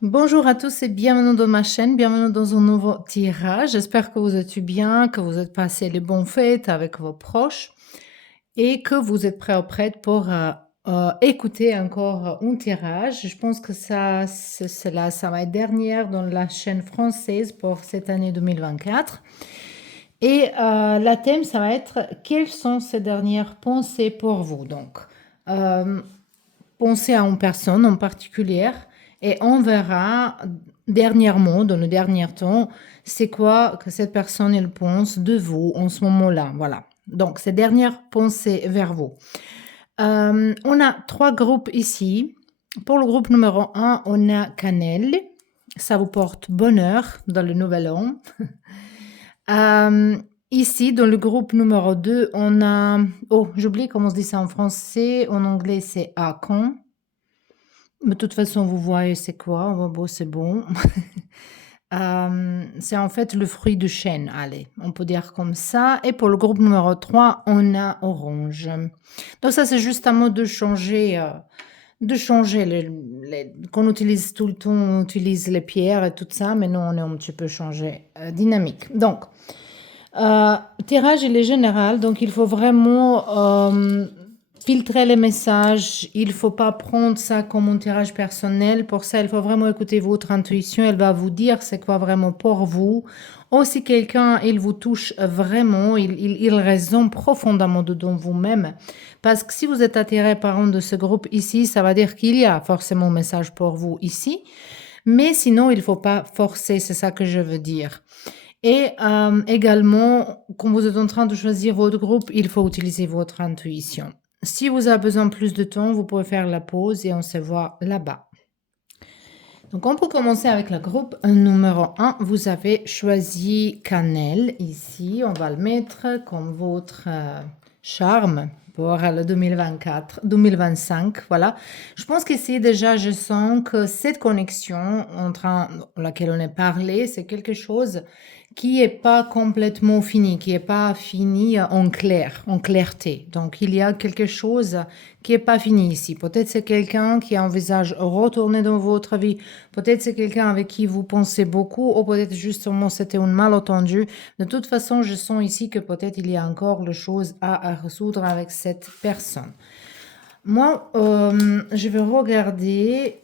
Bonjour à tous et bienvenue dans ma chaîne, bienvenue dans un nouveau tirage. J'espère que vous êtes bien, que vous êtes passé les bonnes fêtes avec vos proches et que vous êtes prêts ou prêtes pour écouter encore un tirage. Je pense que ça va être dernière dans la chaîne française pour cette année 2024. Et la thème, ça va être quelles sont ces dernières pensées pour vous. Donc, euh, pensez à une personne en particulier et on verra dernièrement, dans le dernier temps, c'est quoi que cette personne elle pense de vous en ce moment-là. Voilà. Donc, ces dernières pensées vers vous. On a trois groupes ici. Pour le groupe numéro un, on a Cannelle. Ça vous porte bonheur dans le nouvel an. Euh, Ici, dans le groupe numéro 2, on a... Oh, j'oublie comment on se dit ça en français. En anglais, c'est Akon. Mais de toute façon, vous voyez c'est quoi. Oh, bon, c'est bon. C'est en fait le fruit du chêne, allez, on peut dire comme ça. Et pour le groupe numéro 3, on a orange. Donc ça, c'est juste un mot de changer qu'on utilise tout le temps, on utilise les pierres et tout ça, mais nous, on est un petit peu changé, dynamique. Donc, tirage, il est général, donc il faut vraiment filtrer les messages. Il ne faut pas prendre ça comme un tirage personnel. Pour ça, il faut vraiment écouter votre intuition. Elle va vous dire c'est quoi vraiment pour vous. Ou si quelqu'un, il vous touche vraiment, il résonne profondément dedans vous-même. Parce que si vous êtes attiré par un de ce groupe ici, ça va dire qu'il y a forcément un message pour vous ici. Mais sinon, il ne faut pas forcer, c'est ça que je veux dire. Et également, quand vous êtes en train de choisir votre groupe, il faut utiliser votre intuition. Si vous avez besoin de plus de temps, vous pouvez faire la pause et on se voit là-bas. Donc, on peut commencer avec le groupe numéro 1. Vous avez choisi Cannelle. Ici, on va le mettre comme votre charme pour le 2024, 2025. Voilà. Je pense qu'ici, déjà, je sens que cette connexion entre laquelle on est parlé, c'est quelque chose qui est pas complètement fini, qui est pas fini en clair, en clarté. Donc, il y a quelque chose qui est pas fini ici. Peut-être c'est quelqu'un qui envisage retourner dans votre vie. Peut-être c'est quelqu'un avec qui vous pensez beaucoup, ou peut-être justement c'était un malentendu. De toute façon, je sens ici que peut-être il y a encore les choses à résoudre avec cette personne. Moi, je vais regarder.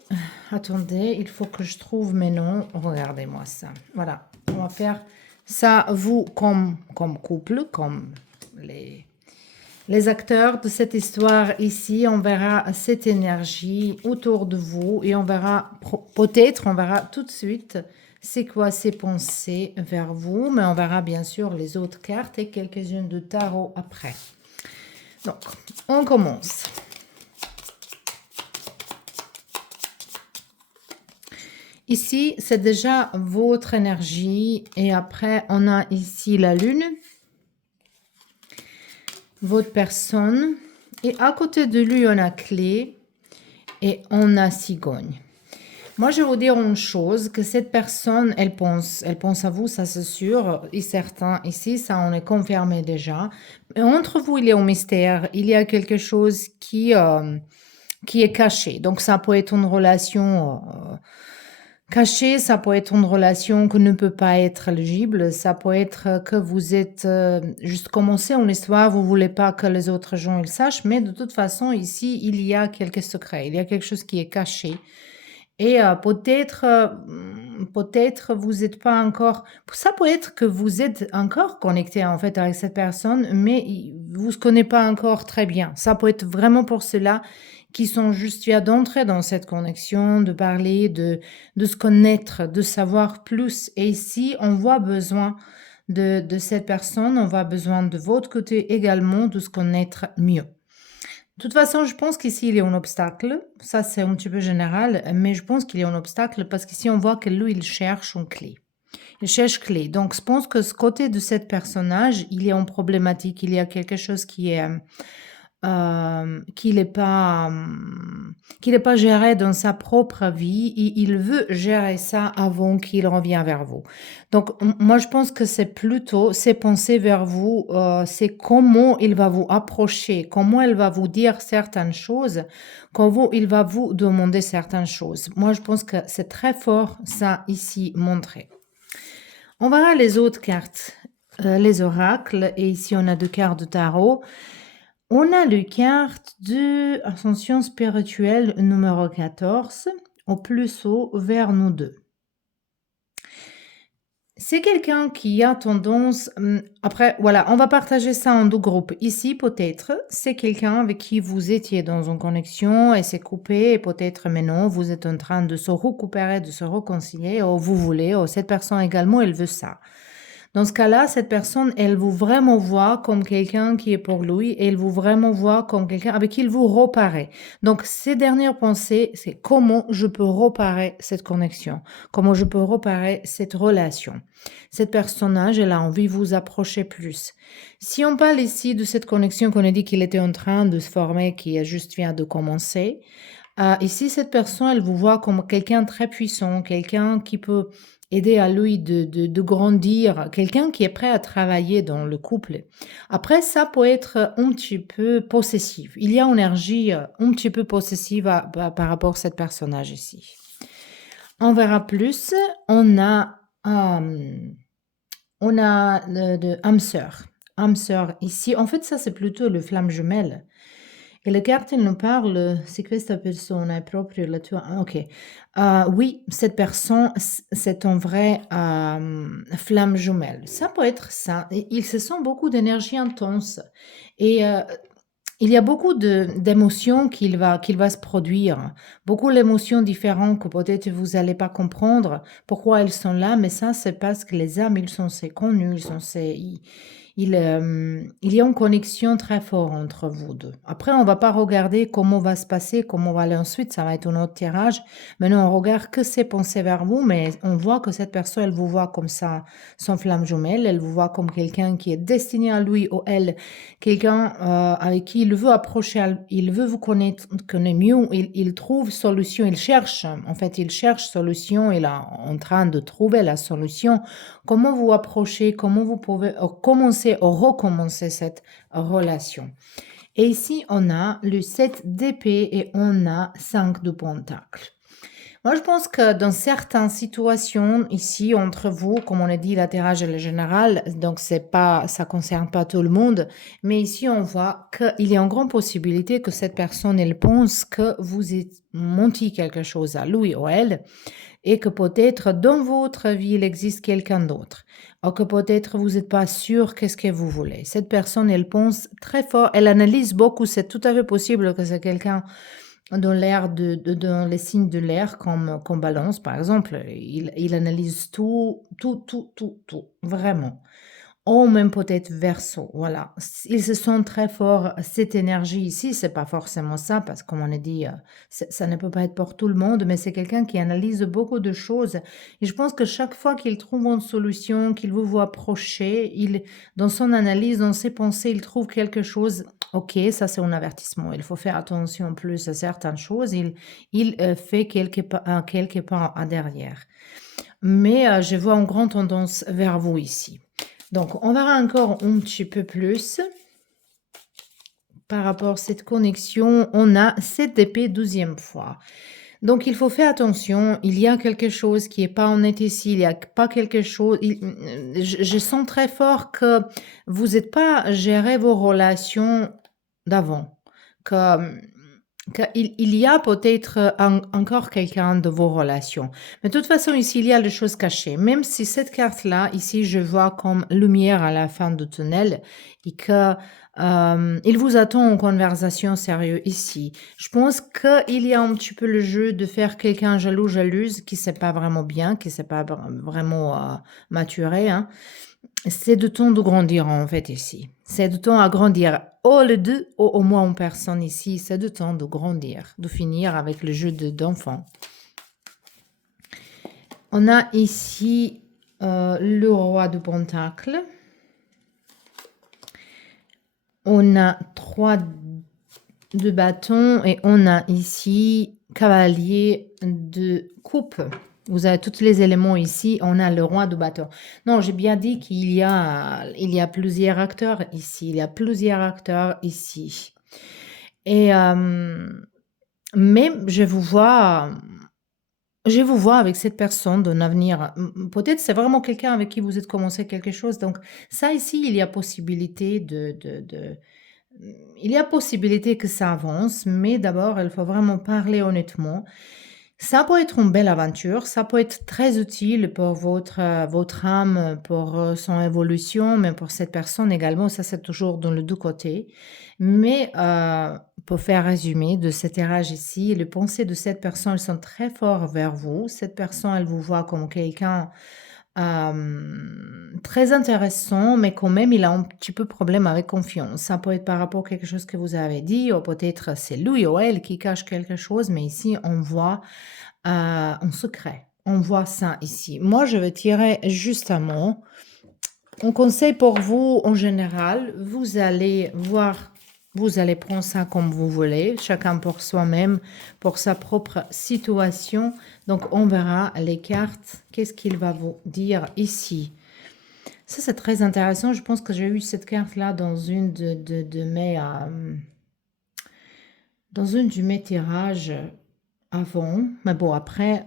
Attendez, il faut que je trouve mes noms. Regardez-moi ça. Voilà, on va faire ça, vous, comme couple, comme les acteurs de cette histoire ici. On verra cette énergie autour de vous et on verra, peut-être, on verra tout de suite c'est quoi ces pensées vers vous, mais on verra bien sûr les autres cartes et quelques-unes de tarot après. Donc, on commence. Ici, c'est déjà votre énergie et après, on a ici la lune, votre personne et à côté de lui, on a clé et on a cigogne. Moi, je vais vous dire une chose, que cette personne, elle pense à vous, ça c'est sûr, et certain, ici, ça on est confirmé déjà. Mais entre vous, il y a un mystère, il y a quelque chose qui est caché. Donc, ça peut être une relation cachée, ça peut être une relation qui ne peut pas être légible, ça peut être que vous êtes juste commencé une histoire, vous voulez pas que les autres gens ils sachent, mais de toute façon, ici, il y a quelques secrets, il y a quelque chose qui est caché. Et peut-être vous n'êtes pas encore ça peut être que vous êtes encore connecté, en fait, avec cette personne, mais vous ne se connaissez pas encore très bien. Ça peut être vraiment pour ceux-là qui sont juste via d'entrer dans cette connexion, de parler, de se connaître, de savoir plus. Et ici, on voit besoin de cette personne, on voit besoin de votre côté également de se connaître mieux. De toute façon, je pense qu'ici, il y a un obstacle. Ça, c'est un petit peu général, mais je pense qu'il y a un obstacle parce qu'ici, on voit que lui, il cherche une clé. Il cherche clé. Donc, je pense que ce côté de cet personnage, il y a une problématique, il y a quelque chose qui est qu'il n'est pas, qu'il n'est pas géré dans sa propre vie. Il veut gérer ça avant qu'il revienne vers vous. Donc, moi, je pense que c'est plutôt ses pensées vers vous, c'est comment il va vous approcher, comment il va vous dire certaines choses, comment il va vous demander certaines choses. Moi, je pense que c'est très fort, ça, ici, montré. On verra les autres cartes, les oracles, et ici, on a 2 cartes de tarot. On a les cartes de Ascension spirituelle numéro 14, au plus haut, vers nous deux. C'est quelqu'un qui a tendance, après, voilà, on va partager ça en 2 groupes. Ici, peut-être, c'est quelqu'un avec qui vous étiez dans une connexion et c'est coupé, et peut-être maintenant, vous êtes en train de se récupérer, de se réconcilier, ou vous voulez, ou cette personne également, elle veut ça. Dans ce cas-là, cette personne, elle vous vraiment voit comme quelqu'un qui est pour lui et elle vous vraiment voit comme quelqu'un avec qui il vous reparaît. Donc, ces dernières pensées, c'est comment je peux reparer cette connexion, comment je peux reparer cette relation. Cette personnage, elle a envie de vous approcher plus. Si on parle ici de cette connexion qu'on a dit qu'il était en train de se former, qui juste vient de commencer, ici, cette personne, elle vous voit comme quelqu'un de très puissant, quelqu'un qui peut aider à lui de grandir, quelqu'un qui est prêt à travailler dans le couple. Après, ça peut être un petit peu possessif. Il y a une énergie un petit peu possessive par rapport à ce personnage ici. On verra plus. On a de âme sœur. Âme sœur ici. En fait, ça, c'est plutôt le flamme jumelle. E le carte nous parlent, se questa persona è proprio la tua... Ok. Oui, cette personne, c'est un vrai flamme jumelle. Ça peut être ça. Il se sent beaucoup d'énergie intense. Et il y a beaucoup d'émotions qu'il va se produire. Beaucoup d'émotions différentes que peut-être vous n'allez pas comprendre pourquoi elles sont là. Mais ça, c'est parce que les âmes, ils sont connus, il y a une connexion très forte entre vous deux. Après, on va pas regarder comment va se passer, comment va aller ensuite, ça va être un autre tirage. Maintenant, on regarde que ses pensées vers vous, mais on voit que cette personne, elle vous voit comme ça, son flamme jumelle, elle vous voit comme quelqu'un qui est destiné à lui ou elle, quelqu'un avec qui il veut approcher, il veut vous connaître mieux, il trouve solution, il cherche, en fait, il cherche solution, il est en train de trouver la solution. Comment vous approcher, comment vous pouvez commencer ou recommencer cette relation. Et ici, on a le 7 d'épée et on a 5 de pentacles. Moi, je pense que dans certaines situations, ici, entre vous, comme on a dit, la tirage est le général, donc ça concerne pas tout le monde, mais ici, on voit qu'il y a une grande possibilité que cette personne, elle pense que vous êtes menti quelque chose à lui ou elle, et que peut-être dans votre vie, il existe quelqu'un d'autre, ou que peut-être vous n'êtes pas sûr qu'est-ce que vous voulez. Cette personne, elle pense très fort, elle analyse beaucoup, c'est tout à fait possible que c'est quelqu'un dans l'air dans les signes de l'air comme Balance, par exemple. Il analyse tout, vraiment. Ou même peut-être Verseau, voilà. Ils se sentent très forts. Cette énergie ici, c'est pas forcément ça, parce que comme on a dit, ça ne peut pas être pour tout le monde, mais c'est quelqu'un qui analyse beaucoup de choses. Et je pense que chaque fois qu'il trouve une solution, qu'il vous voit approcher, dans son analyse, dans ses pensées, il trouve quelque chose. Ok, ça c'est un avertissement. Il faut faire attention en plus à certaines choses. Il fait quelques pas à derrière. Mais je vois une grande tendance vers vous ici. Donc, on verra encore un petit peu plus. Par rapport à cette connexion, on a 7 d'épée 12e fois. Donc, il faut faire attention. Il y a quelque chose qui n'est pas honnête ici. Il n'y a pas quelque chose... je sens très fort que vous n'êtes pas géré vos relations d'avant. Il y a peut-être encore quelqu'un de vos relations. Mais de toute façon, ici, il y a des choses cachées. Même si cette carte-là, ici, je vois comme lumière à la fin du tunnel et que il vous attend en conversation sérieuse ici. Je pense qu'il y a un petit peu le jeu de faire quelqu'un jaloux, jalouse, qui ne sait pas vraiment bien, qui ne sait pas vraiment maturé, hein. C'est du temps de grandir en fait ici. C'est du temps à grandir. Les deux, au moins une personne ici, c'est du temps de grandir, de finir avec le jeu d'enfant. On a ici le roi de Pentacle. On a 3 de bâton et on a ici cavalier de coupe. Vous avez tous les éléments ici, on a le roi de bâton. Non, j'ai bien dit qu'il y a plusieurs acteurs ici, il y a plusieurs acteurs ici. Et mais je vous vois avec cette personne d'un avenir. Peut-être c'est vraiment quelqu'un avec qui vous êtes commencé quelque chose. Donc ça ici, il y a possibilité il y a possibilité que ça avance, mais d'abord, il faut vraiment parler honnêtement. Ça peut être une belle aventure, ça peut être très utile pour votre âme, pour son évolution, mais pour cette personne également, ça c'est toujours dans le deux côtés. Mais pour faire résumé de cet tirage ici, les pensées de cette personne, elles sont très fortes vers vous. Cette personne, elle vous voit comme quelqu'un très intéressant, mais quand même, il a un petit peu problème avec confiance. Ça peut être par rapport à quelque chose que vous avez dit, ou peut-être c'est lui ou elle qui cache quelque chose, mais ici, on voit en secret. On voit ça ici. Moi, je vais tirer justement un conseil pour vous en général. Vous allez voir, vous allez prendre ça comme vous voulez, chacun pour soi-même, pour sa propre situation. Donc, on verra les cartes. Qu'est-ce qu'il va vous dire ici? Ça, c'est très intéressant. Je pense que j'ai eu cette carte-là dans une de mes, dans une de mes tirages avant. Mais bon, après,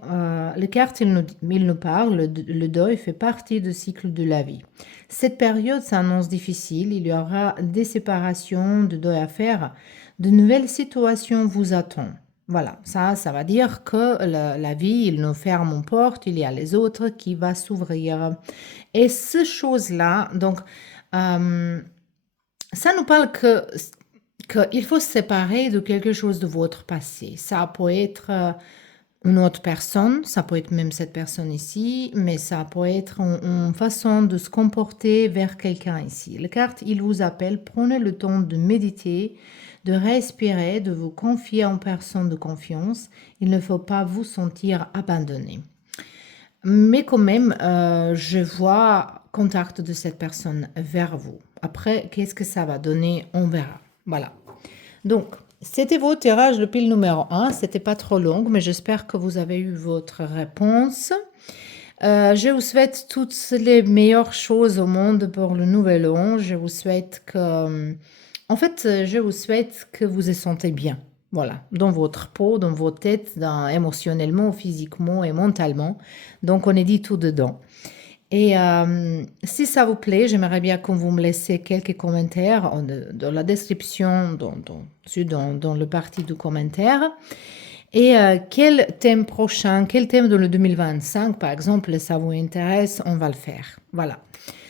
les cartes, il nous parle. Le deuil fait partie du cycle de la vie. Cette période s'annonce difficile. Il y aura des séparations, de deuil à faire. De nouvelles situations vous attendent. Voilà, ça va dire que la vie, il nous ferme une porte, il y a les autres qui va s'ouvrir. Et ces choses-là, donc, ça nous parle qu'il faut se séparer de quelque chose de votre passé. Ça peut être une autre personne, ça peut être même cette personne ici, mais ça peut être une façon de se comporter vers quelqu'un ici. La carte, il vous appelle, prenez le temps de méditer, de respirer, de vous confier en personne de confiance. Il ne faut pas vous sentir abandonné. Mais quand même, je vois contact de cette personne vers vous. Après, qu'est-ce que ça va donner? On verra. Voilà. Donc, c'était votre tirage, le pile numéro 1. C'était pas trop long, mais j'espère que vous avez eu votre réponse. Je vous souhaite toutes les meilleures choses au monde pour le nouvel an. Je vous souhaite je vous souhaite que vous vous sentez bien. Voilà, dans votre peau, dans vos têtes, émotionnellement, physiquement et mentalement. Donc, on est dit tout dedans. Et si ça vous plaît, j'aimerais bien que vous me laissiez quelques commentaires dans la description, dans le partie du commentaire. Et quel thème prochain, quel thème dans le 2025, par exemple, ça vous intéresse, on va le faire. Voilà.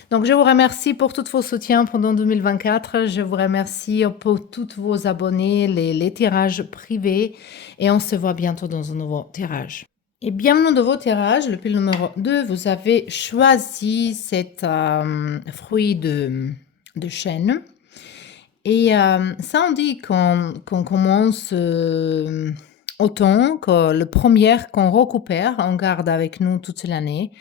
Donc, je vous remercie pour tous vos soutiens pendant 2024. Je vous remercie pour tous vos abonnés, les tirages privés. Et on se voit bientôt dans un nouveau tirage. Et bienvenue dans vos tirages, le pile numéro 2, vous avez choisi cet fruit de chêne. Et ça, on dit qu'on commence autant que le premier qu'on récupère, on garde avec nous toute l'année.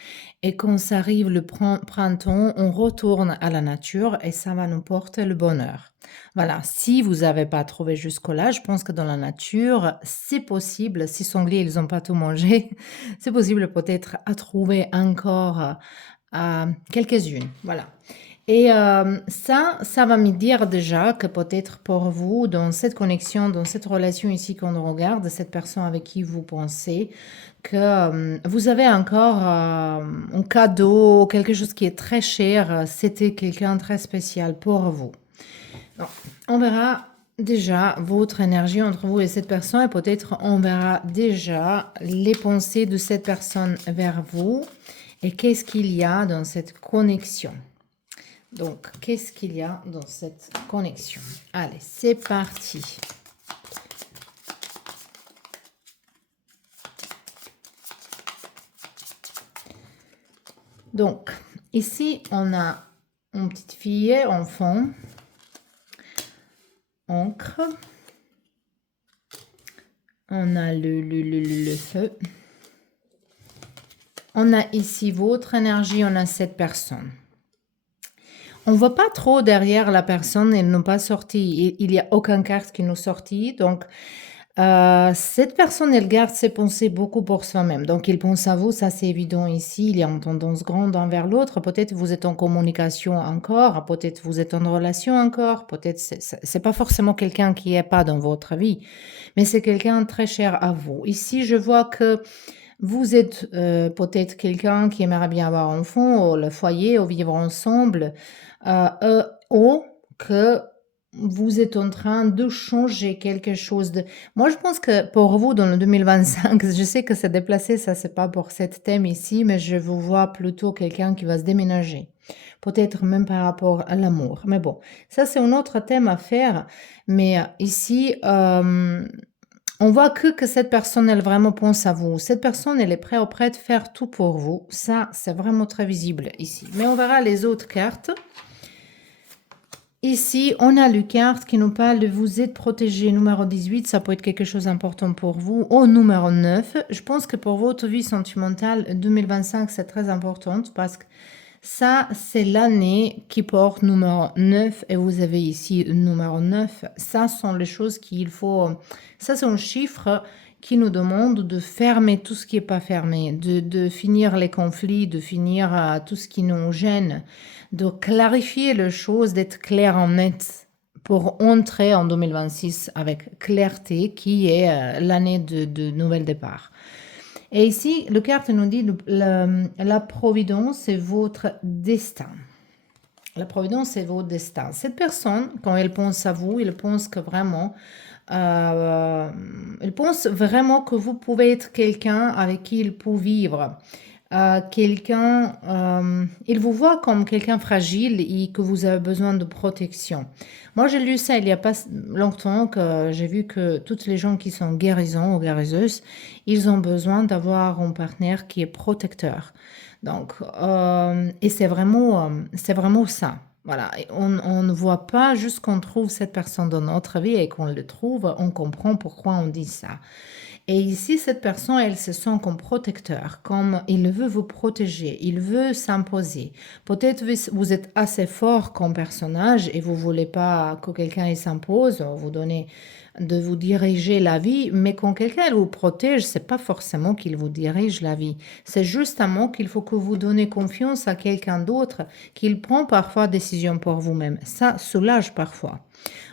Et quand ça arrive le printemps, on retourne à la nature et ça va nous porter le bonheur. Voilà, si vous n'avez pas trouvé jusque-là, je pense que dans la nature, c'est possible, si sangliers, ils n'ont pas tout mangé, c'est possible peut-être à trouver encore quelques-unes. Voilà. Et ça va me dire déjà que peut-être pour vous, dans cette connexion, dans cette relation ici qu'on regarde, cette personne avec qui vous pensez, que vous avez encore un cadeau, quelque chose qui est très cher, c'était quelqu'un de très spécial pour vous. Donc, on verra déjà votre énergie entre vous et cette personne et peut-être on verra déjà les pensées de cette personne vers vous et qu'est-ce qu'il y a dans cette connexion. Donc, qu'est-ce qu'il y a dans cette connexion? Allez, c'est parti. Donc, ici, on a une petite fille, enfant, encre. On a le feu. On a ici votre énergie, on a cette personne. On voit pas trop derrière la personne, elle n'est pas sortie. Il y a aucune carte qui nous sortit, donc cette personne, elle garde ses pensées beaucoup pour soi-même. Donc il pense à vous, ça c'est évident ici, il y a une tendance grande envers l'autre. Peut-être vous êtes en communication encore, peut-être vous êtes en relation encore, peut-être c'est pas forcément quelqu'un qui est pas dans votre vie, mais c'est quelqu'un très cher à vous. Ici, je vois que vous êtes, peut-être quelqu'un qui aimerait bien avoir un enfant, ou le foyer, ou vivre ensemble, ou que vous êtes en train de changer quelque chose de moi, je pense que pour vous, dans le 2025, je sais que c'est déplacé, ça, c'est pas pour cet thème ici, mais je vous vois plutôt quelqu'un qui va se déménager. Peut-être même par rapport à l'amour. Mais bon, ça, c'est un autre thème à faire. Mais ici, on voit que cette personne, elle vraiment pense à vous. Cette personne, elle est prête ou prête à faire tout pour vous. Ça, c'est vraiment très visible ici. Mais on verra les autres cartes. Ici, on a le carte qui nous parle de vous êtes protégé. Numéro 18, ça peut être quelque chose d'important pour vous. Au numéro 9, je pense que pour votre vie sentimentale, 2025, c'est très important parce que ça, c'est l'année qui porte numéro 9 et vous avez ici le numéro 9. Ça sont les choses qu'il faut... Ça, c'est un chiffre qui nous demande de fermer tout ce qui n'est pas fermé, de finir les conflits, de finir tout ce qui nous gêne, de clarifier les choses, d'être clair en net pour entrer en 2026 avec clarté qui est l'année de nouvel départ. Et ici, le carte nous dit la providence, c'est votre destin. La providence, c'est votre destin. Cette personne, quand elle pense à vous, elle pense que vraiment, elle pense vraiment que vous pouvez être quelqu'un avec qui il peut vivre. Il vous voit comme quelqu'un fragile et que vous avez besoin de protection. Moi, j'ai lu ça il n'y a pas longtemps que j'ai vu que toutes les gens qui sont guérisants ou guérisseuses, ils ont besoin d'avoir un partenaire qui est protecteur. Donc, et c'est vraiment ça. Voilà, et on ne voit pas juste qu'on trouve cette personne dans notre vie et qu'on le trouve, on comprend pourquoi on dit ça. Et ici, cette personne, elle se sent comme protecteur, comme il veut vous protéger, il veut s'imposer. Peut-être vous êtes assez fort comme personnage et vous voulez pas que quelqu'un s'impose, vous donner de vous diriger la vie, mais quand quelqu'un vous protège, c'est pas forcément qu'il vous dirige la vie. C'est justement qu'il faut que vous donnez confiance à quelqu'un d'autre, qu'il prend parfois décision pour vous-même. Ça soulage parfois.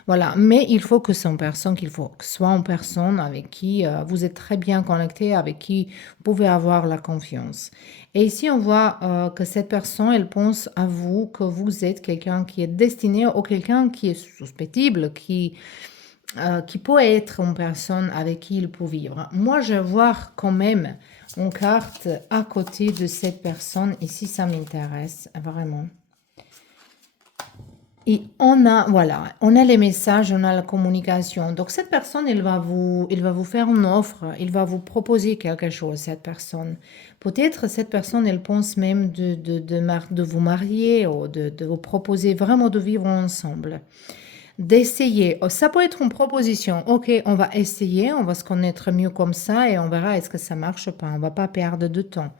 Voilà, mais il faut que ce soit une personne avec qui vous êtes très bien connecté, avec qui vous pouvez avoir la confiance. Et ici, on voit que cette personne, elle pense à vous, que vous êtes quelqu'un qui est destiné ou quelqu'un qui est susceptible, qui peut être une personne avec qui il peut vivre. Moi, je vois quand même une carte à côté de cette personne, ici, ça m'intéresse vraiment. Et voilà, on a les messages, on a la communication. Donc, cette personne, il va vous faire une offre, il va vous proposer quelque chose, cette personne. Peut-être cette personne, elle pense même de vous marier ou de vous proposer vraiment de vivre ensemble. D'essayer. Oh, ça peut être une proposition. Ok, on va essayer, on va se connaître mieux comme ça et on verra est-ce que ça marche ou pas. On va pas perdre de temps.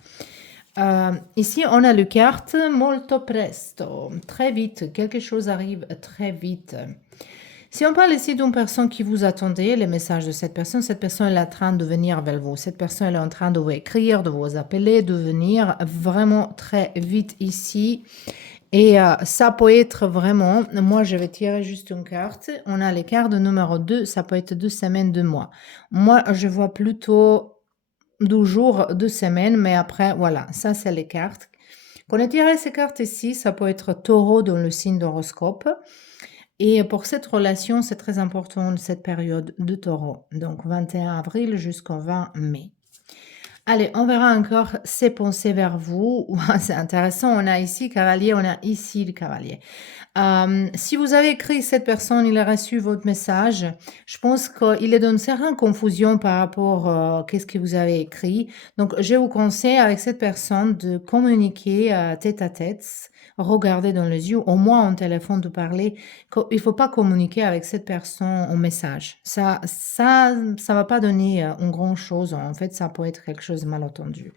Ici, on a le carte molto presto, très vite, quelque chose arrive très vite. Si on parle ici d'une personne qui vous attendait, les messages de cette personne elle est en train de venir vers vous. Cette personne elle est en train de vous écrire, de vous appeler, de venir vraiment très vite ici. Et ça peut être vraiment, moi je vais tirer juste une carte. On a les cartes numéro 2, ça peut être 2 semaines, 2 mois. Moi, je vois plutôt 12 jours, 2 semaines, mais après, voilà, ça c'est les cartes. Quand on a tiré ces cartes ici, ça peut être taureau dans le signe d'horoscope. Et pour cette relation, c'est très important cette période de taureau, donc 21 avril jusqu'au 20 mai. Allez, on verra encore ses pensées vers vous. C'est intéressant, on a ici cavalier, on a ici le cavalier. Si vous avez écrit cette personne, il a reçu votre message. Je pense qu'il est dans une certaine confusion par rapport à qu'est-ce que vous avez écrit. Donc, je vous conseille avec cette personne de communiquer tête à tête, regarder dans les yeux, au moins en téléphone de parler. Il faut pas communiquer avec cette personne en message. Ça va pas donner une grande chose. En fait, ça peut être quelque chose chose de malentendu.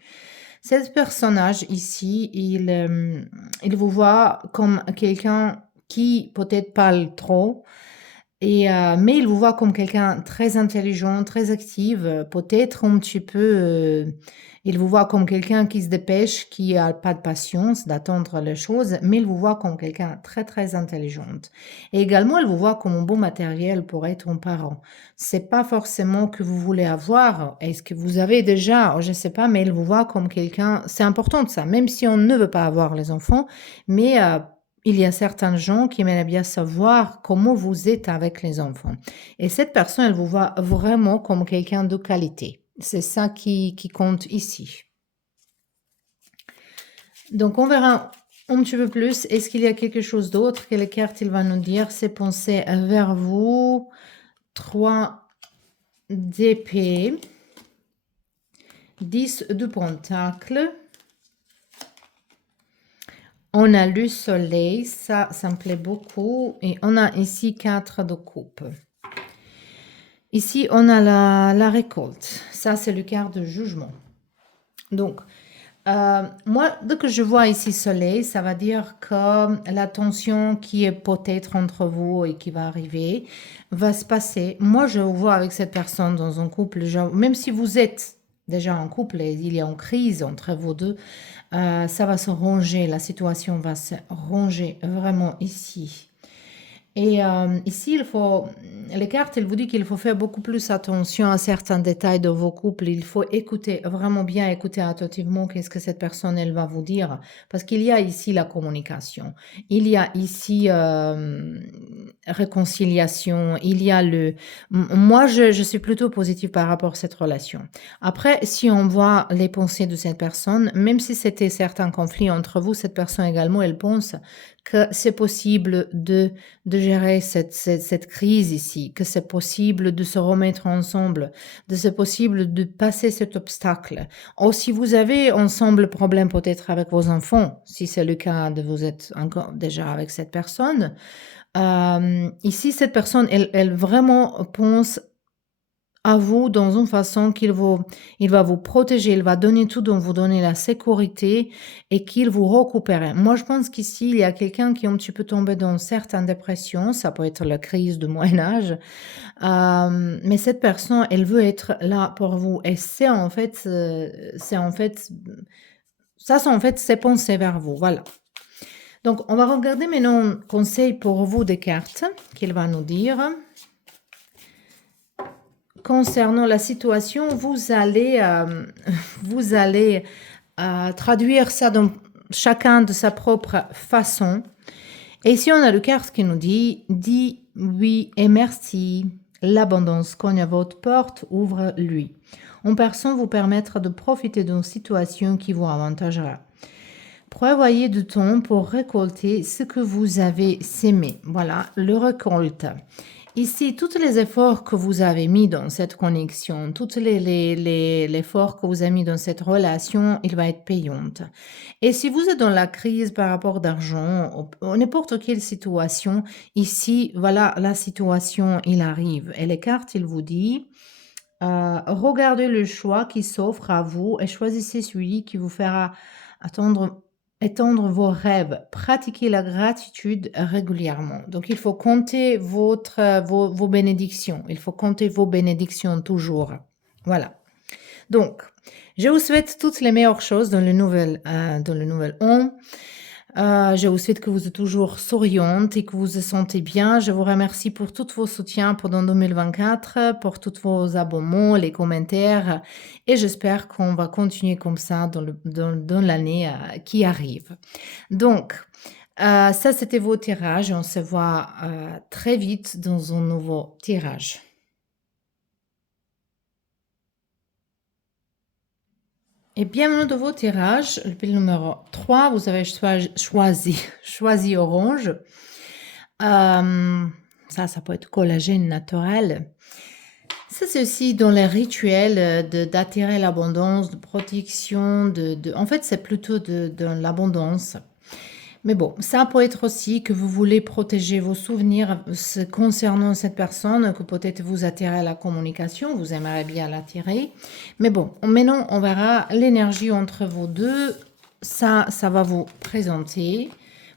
Ce personnage ici, il vous voit comme quelqu'un qui peut-être parle trop, mais il vous voit comme quelqu'un très intelligent, très active, peut-être un petit peu, il vous voit comme quelqu'un qui se dépêche, qui a pas de patience d'attendre les choses, mais il vous voit comme quelqu'un très, très intelligente. Et également, il vous voit comme un bon matériel pour être un parent. C'est pas forcément que vous voulez avoir, est-ce que vous avez déjà? Je sais pas, mais il vous voit comme quelqu'un c'est important de ça, même si on ne veut pas avoir les enfants, mais il y a certains gens qui aimeraient bien savoir comment vous êtes avec les enfants. Et cette personne, elle vous voit vraiment comme quelqu'un de qualité. C'est ça qui compte ici. Donc, on verra un petit peu plus. Est-ce qu'il y a quelque chose d'autre que les cartes il va nous dire? C'est penser vers vous. 3 d'épée. 10 de pentacle. On a le soleil, ça me plaît beaucoup. Et on a ici 4 de coupe. Ici, on a la récolte. Ça, c'est le quart de jugement. Donc, moi, dès que je vois ici soleil, ça va dire que la tension qui est peut-être entre vous et qui va arriver va se passer. Moi, je vous vois avec cette personne dans un couple, même si vous êtes déjà en couple et il y a une crise entre vous deux, ça va se ranger, la situation va se ranger vraiment ici. Et ici, les cartes, elles vous disent qu'il faut faire beaucoup plus attention à certains détails de vos couples. Il faut écouter, vraiment bien écouter attentivement qu'est-ce que cette personne, elle va vous dire. Parce qu'il y a ici la communication. Il y a ici réconciliation. Il y a moi, je suis plutôt positive par rapport à cette relation. Après, si on voit les pensées de cette personne, même si c'était certains conflits entre vous, cette personne également, elle pense que c'est possible de gérer cette crise ici, que c'est possible de se remettre ensemble, que c'est possible de passer cet obstacle. Ou si vous avez ensemble problème peut-être avec vos enfants, si c'est le cas de vous êtes encore déjà avec cette personne, ici cette personne, elle vraiment pense à vous dans une façon il va vous protéger, il va donner tout, donc vous donner la sécurité et qu'il vous récupère. Moi, je pense qu'ici, il y a quelqu'un qui est un petit peu tombé dans certaines dépressions, ça peut être la crise du Moyen Âge, mais cette personne, elle veut être là pour vous et c'est en fait, ça c'est en fait ses pensées vers vous, voilà. Donc, on va regarder maintenant conseil pour vous des cartes qu'il va nous dire. Concernant la situation, vous allez traduire ça dans chacun de sa propre façon. Et ici, on a le carte qui nous dit « Dis oui et merci. L'abondance cogne à votre porte, ouvre-lui. En personne vous permettra de profiter d'une situation qui vous avantagera. Prévoyez du temps pour récolter ce que vous avez sémé. » Voilà, le récolte. Ici, tous les efforts que vous avez mis dans cette connexion, tous l'effort que vous avez mis dans cette relation, il va être payant. Et si vous êtes dans la crise par rapport d'argent, ou n'importe quelle situation, ici, voilà, la situation, il arrive. Et les cartes, il vous dit, regardez le choix qui s'offre à vous et choisissez celui qui vous fera étendre vos rêves, pratiquez la gratitude régulièrement. Donc, il faut compter vos bénédictions. Il faut compter vos bénédictions toujours. Voilà. Donc, je vous souhaite toutes les meilleures choses dans le nouvel an. Je vous souhaite que vous êtes toujours souriante et que vous vous sentez bien. Je vous remercie pour tous vos soutiens pendant 2024, pour tous vos abonnements, les commentaires et j'espère qu'on va continuer comme ça dans l'année qui arrive. Donc, ça c'était vos tirages. On se voit très vite dans un nouveau tirage. Et bienvenue dans vos tirages. Le pile numéro 3, vous avez choisi orange. Ça peut être collagène naturel. Ça, c'est aussi dans les rituels d'attirer l'abondance, de protection. En fait, c'est plutôt de l'abondance. Mais bon, ça peut être aussi que vous voulez protéger vos souvenirs concernant cette personne, que peut-être vous attirez la communication, vous aimeriez bien l'attirer. Mais bon, maintenant, on verra l'énergie entre vous deux. Ça va vous présenter.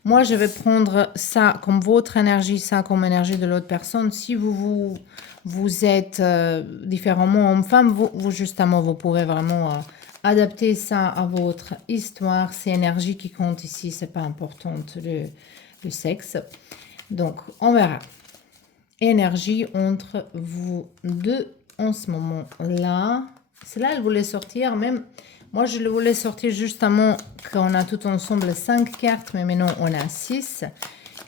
Moi, je vais prendre ça comme votre énergie, ça comme énergie de l'autre personne. Si vous êtes différemment homme-femme, justement, vous pouvez vraiment adapter ça à votre histoire. C'est énergie qui compte ici, c'est pas important le sexe. Donc, on verra. Énergie entre vous deux en ce moment-là. Celle-là, elle voulait sortir même... Moi, je le voulais sortir justement quand on a tout ensemble 5 cartes, mais maintenant on a 6.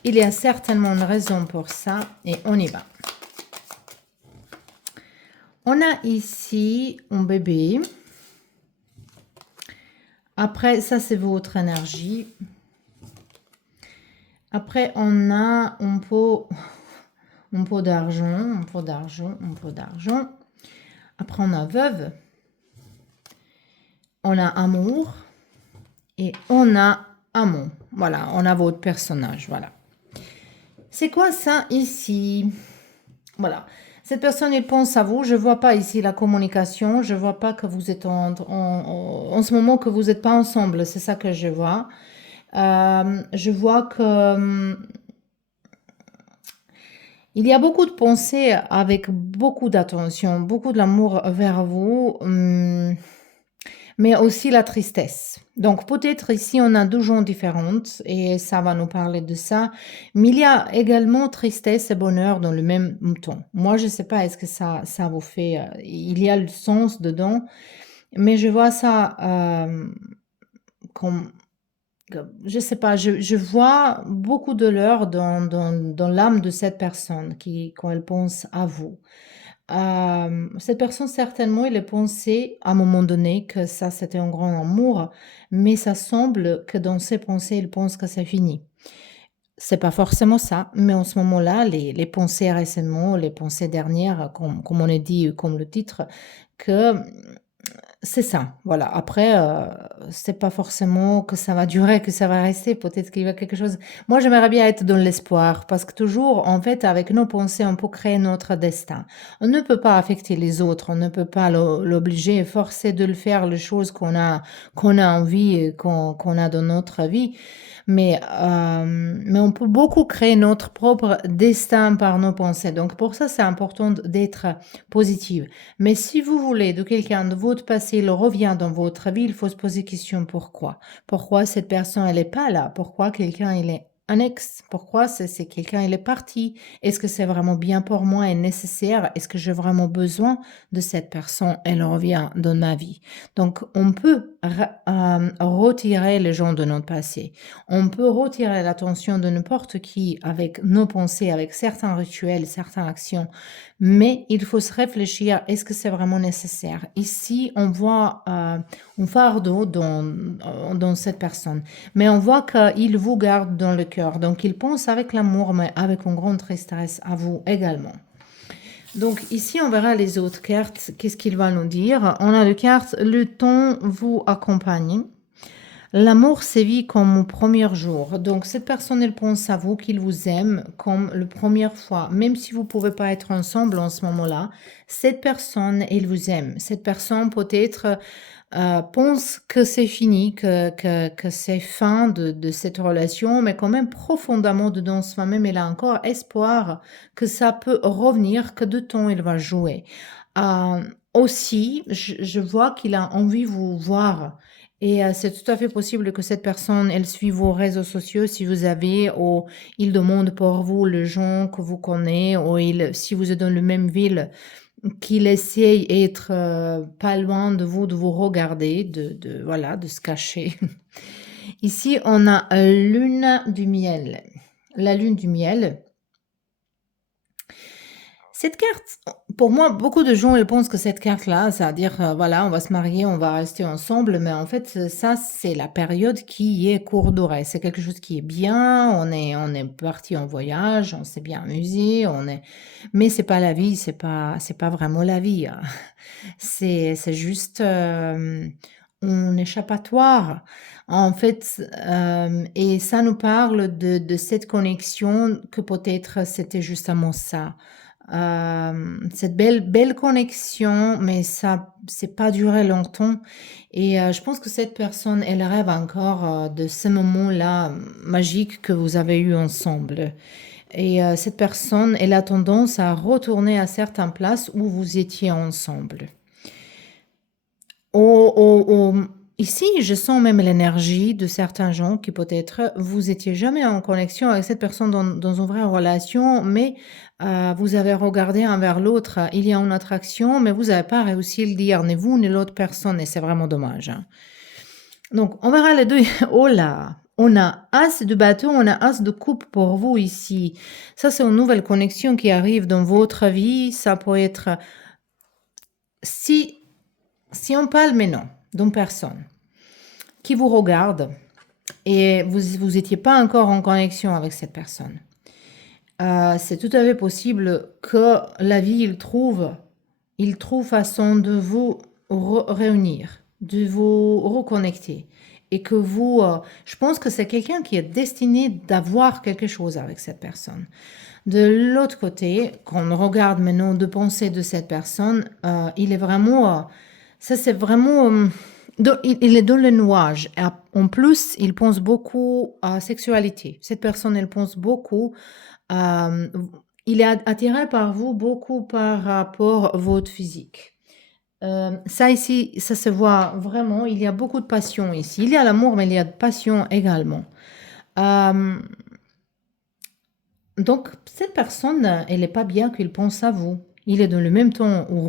Il y a certainement une raison pour ça et on y va. On a ici un bébé. Après, ça c'est votre énergie. Après, on a un pot d'argent, un pot d'argent. Après, on a veuve. On a amour et on a amant. Voilà, on a votre personnage, voilà. C'est quoi ça ici? Voilà. Cette personne, elle pense à vous. Je ne vois pas ici la communication. Je ne vois pas que vous êtes en ce moment que vous n'êtes pas ensemble. C'est ça que je vois. Je vois que il y a beaucoup de pensées avec beaucoup d'attention, beaucoup de l'amour vers vous. Mais aussi la tristesse. Donc peut-être ici on a deux gens différentes et ça va nous parler de ça. Mais il y a également tristesse et bonheur dans le même temps. Moi je ne sais pas est-ce que ça vous fait... il y a le sens dedans, mais je vois ça comme... Je ne sais pas, je vois beaucoup de douleur dans l'âme de cette personne quand elle pense à vous. Cette personne, certainement, il a pensé à un moment donné que ça, c'était un grand amour, mais ça semble que dans ses pensées, il pense que c'est fini. C'est pas forcément ça, mais en ce moment-là, les pensées récemment, les pensées dernières, comme on a dit, comme le titre, que c'est ça, voilà. Après, c'est pas forcément que ça va durer, que ça va rester. Peut-être qu'il y a quelque chose. Moi, j'aimerais bien être dans l'espoir parce que toujours, en fait, avec nos pensées, on peut créer notre destin. On ne peut pas affecter les autres, on ne peut pas l'obliger, forcer de le faire les choses qu'on a envie, qu'on a dans notre vie. Mais on peut beaucoup créer notre propre destin par nos pensées. Donc, pour ça, c'est important d'être positive. Mais si vous voulez de quelqu'un de votre passé, il revient dans votre vie, il faut se poser question pourquoi. Pourquoi cette personne, elle n'est pas là? Pourquoi quelqu'un, il est un ex? Pourquoi c'est quelqu'un, il est parti? Est-ce que c'est vraiment bien pour moi et nécessaire? Est-ce que j'ai vraiment besoin de cette personne? Elle revient dans ma vie. Donc, on peut retirer les gens de notre passé. On peut retirer l'attention de n'importe qui avec nos pensées, avec certains rituels, certaines actions. Mais il faut se réfléchir, est-ce que c'est vraiment nécessaire? Ici, on voit un fardeau dans cette personne, mais on voit qu'il vous garde dans le cœur. Donc, il pense avec l'amour, mais avec une grande tristesse à vous également. Donc, ici, on verra les autres cartes. Qu'est-ce qu'il va nous dire? On a la carte, le temps vous accompagne. L'amour sévit comme au premier jour. Donc, cette personne, elle pense à vous, qu'il vous aime comme la première fois. Même si vous ne pouvez pas être ensemble en ce moment-là, cette personne, elle vous aime. Cette personne, peut-être, pense que c'est fini, que c'est fin de cette relation, mais quand même, profondément dedans soi-même, elle a encore espoir que ça peut revenir, que de temps il va jouer. Aussi, je vois qu'il a envie de vous voir. Et c'est tout à fait possible que cette personne, elle suit vos réseaux sociaux si vous avez, ou il demande pour vous les gens que vous connaissez, ou si vous êtes dans la même ville, qu'il essaye d'être pas loin de vous regarder, voilà, de se cacher. Ici, on a lune du miel. La lune du miel. Cette carte, pour moi, beaucoup de gens ils pensent que cette carte-là, ça veut dire, voilà, on va se marier, on va rester ensemble, mais en fait, ça, c'est la période qui est courte durée. C'est quelque chose qui est bien, on est parti en voyage, on s'est bien amusé, mais c'est pas la vie, c'est pas vraiment la vie, hein. C'est juste un échappatoire, en fait, et ça nous parle de cette connexion que peut-être c'était justement ça. Cette belle connexion, mais ça c'est pas duré longtemps et je pense que cette personne, elle rêve encore, de ce moment-là, magique que vous avez eu ensemble et cette personne, elle a tendance à retourner à certaines places où vous étiez ensemble. Ici, je sens même l'énergie de certains gens qui peut-être vous étiez jamais en connexion avec cette personne dans une vraie relation, mais vous avez regardé un vers l'autre. Il y a une attraction, mais vous n'avez pas réussi à le dire, ni vous ni l'autre personne, et c'est vraiment dommage. Hein. Donc, on verra les deux. Oh là, on a as de bateau, on a as de coupe pour vous ici. Ça, c'est une nouvelle connexion qui arrive dans votre vie. Ça peut être si on parle maintenant d'une personne qui vous regarde et vous étiez pas encore en connexion avec cette personne, c'est tout à fait possible que la vie, il trouve façon de vous réunir, de vous reconnecter. Et que vous, je pense que c'est quelqu'un qui est destiné d'avoir quelque chose avec cette personne. De l'autre côté, quand on regarde maintenant de pensée de cette personne, il est vraiment, ça c'est vraiment, il est dans le nuage. En plus, il pense beaucoup à sexualité. Cette personne, elle pense beaucoup, euh, il est attiré par vous beaucoup par rapport à votre physique. Ça ici, ça se voit vraiment, il y a beaucoup de passion ici. Il y a l'amour, mais il y a de passion également. Euh, donc, cette personne, elle n'est pas bien qu'il pense à vous. Il est dans le même temps au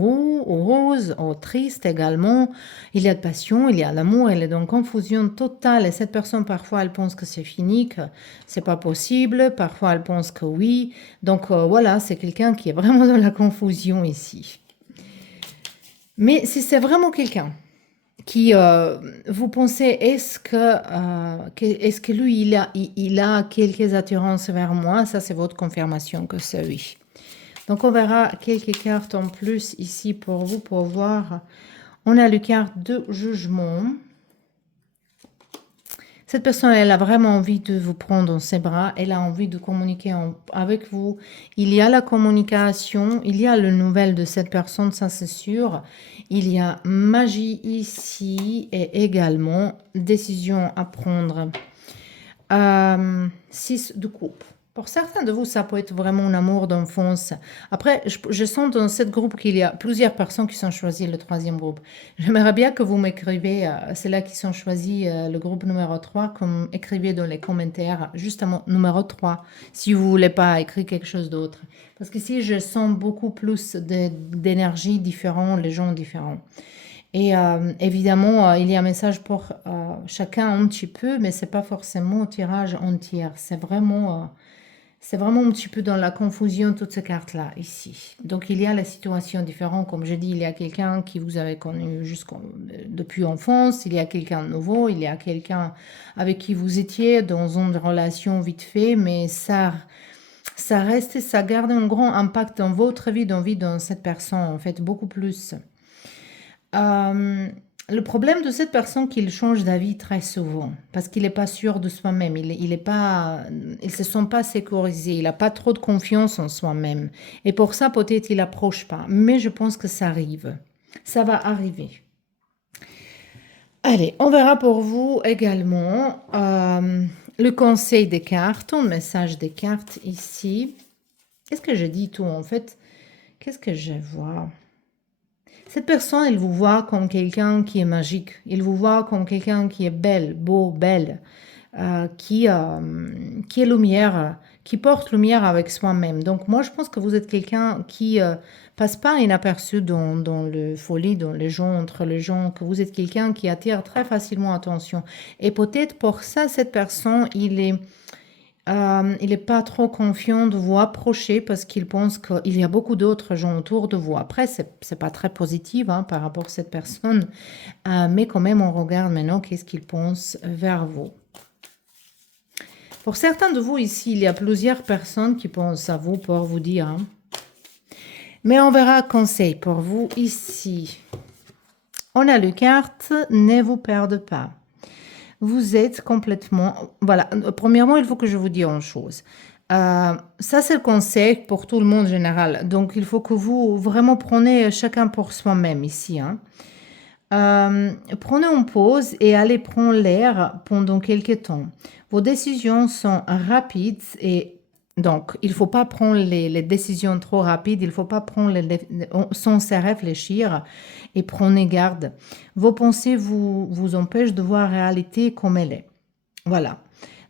rose, au triste également. Il y a de passion, il y a l'amour, elle est dans confusion totale. Et cette personne, parfois, elle pense que c'est fini, que c'est pas possible. Parfois, elle pense que oui. Donc, voilà, c'est quelqu'un qui est vraiment dans la confusion ici. Mais si c'est vraiment quelqu'un qui, vous pensez, est-ce que lui, il a quelques attirances vers moi? Ça, c'est votre confirmation que c'est oui. Donc, on verra quelques cartes en plus ici pour vous, pour voir. On a le carte de jugement. Cette personne, elle a vraiment envie de vous prendre dans ses bras. Elle a envie de communiquer avec vous. Il y a la communication. Il y a le nouvel de cette personne, ça c'est sûr. Il y a magie ici et également décision à prendre. 6 de coupe. Pour certains de vous, ça peut être vraiment un amour d'enfance. Après, je sens dans ce groupe qu'il y a plusieurs personnes qui sont choisies le troisième groupe. J'aimerais bien que vous m'écrivez, ceux-là qui sont choisis le groupe numéro 3, comme écrivez dans les commentaires, justement numéro 3, si vous ne voulez pas écrire quelque chose d'autre. Parce que si je sens beaucoup plus d'énergie différente, les gens différents. Et évidemment, il y a un message pour chacun un petit peu, mais c'est pas forcément un tirage entier. C'est vraiment un petit peu dans la confusion, toutes ces cartes-là, ici. Donc, il y a la situation différente. Comme je dis, il y a quelqu'un qui vous avez connu depuis enfance, il y a quelqu'un de nouveau, il y a quelqu'un avec qui vous étiez dans une relation vite fait, mais ça reste, ça garde un grand impact dans votre vie, dans cette personne, en fait, beaucoup plus. Le problème de cette personne qu'il change d'avis très souvent parce qu'il n'est pas sûr de soi-même, il se sent pas sécurisé, il n'a pas trop de confiance en soi-même et pour ça peut-être il approche pas. Mais je pense que ça arrive, ça va arriver. Allez, on verra pour vous également le conseil des cartes, un message des cartes ici. Qu'est-ce que je dis tout en fait? Qu'est-ce que je vois? Cette personne, elle vous voit comme quelqu'un qui est magique. Il vous voit comme quelqu'un qui est belle, beau, belle, qui est lumière, qui porte lumière avec soi-même. Donc moi, je pense que vous êtes quelqu'un qui passe pas inaperçu dans le folie, dans les gens, entre les gens, que vous êtes quelqu'un qui attire très facilement attention. Et peut-être pour ça, cette personne, il n'est pas trop confiant de vous approcher parce qu'il pense qu'il y a beaucoup d'autres gens autour de vous. Après, c'est pas très positif hein, par rapport à cette personne, mais quand même, on regarde maintenant qu'est-ce qu'il pense vers vous. Pour certains de vous ici, il y a plusieurs personnes qui pensent à vous pour vous dire. Hein. Mais on verra conseil pour vous ici. On a le carte ne vous perdez pas. Vous êtes complètement voilà, premièrement, il faut que je vous dise une chose. Ça, c'est le conseil pour tout le monde en général. Donc il faut que vous vraiment prenez chacun pour soi-même ici, hein. Prenez une pause et allez prendre l'air pendant quelques temps. Vos décisions sont rapides et donc il faut pas prendre les décisions trop rapides, il faut pas prendre sans se réfléchir et prenez garde. Vos pensées vous empêchent de voir la réalité comme elle est. Voilà.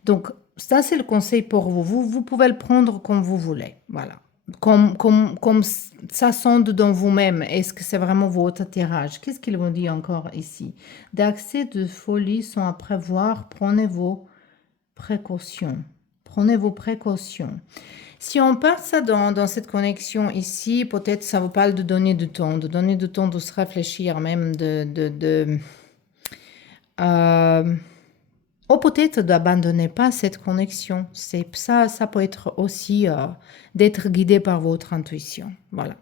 Donc ça, c'est le conseil pour vous. Vous pouvez le prendre comme vous voulez. Voilà. Comme ça sonde dans vous-même. Est-ce que c'est vraiment votre tirage? Qu'est-ce qu'il vous dit encore ici? D'accès de folie sont à prévoir. Prenez vos précautions. Prenez vos précautions. Si on part ça dans cette connexion ici, peut-être ça vous parle de donner du temps de se réfléchir, même ou peut-être d'abandonner pas cette connexion. C'est ça, ça peut être aussi d'être guidé par votre intuition. Voilà.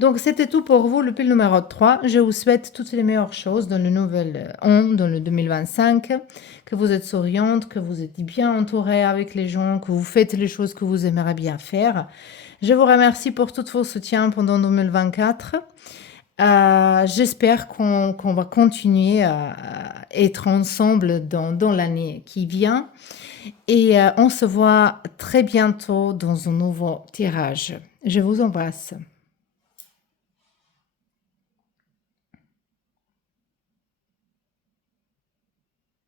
Donc, c'était tout pour vous, le pile numéro 3. Je vous souhaite toutes les meilleures choses dans le nouvel an, dans le 2025, que vous êtes souriante, que vous êtes bien entourée avec les gens, que vous faites les choses que vous aimeriez bien faire. Je vous remercie pour tout vos soutiens pendant 2024. J'espère qu'on va continuer à être ensemble dans l'année qui vient. Et on se voit très bientôt dans un nouveau tirage. Je vous embrasse.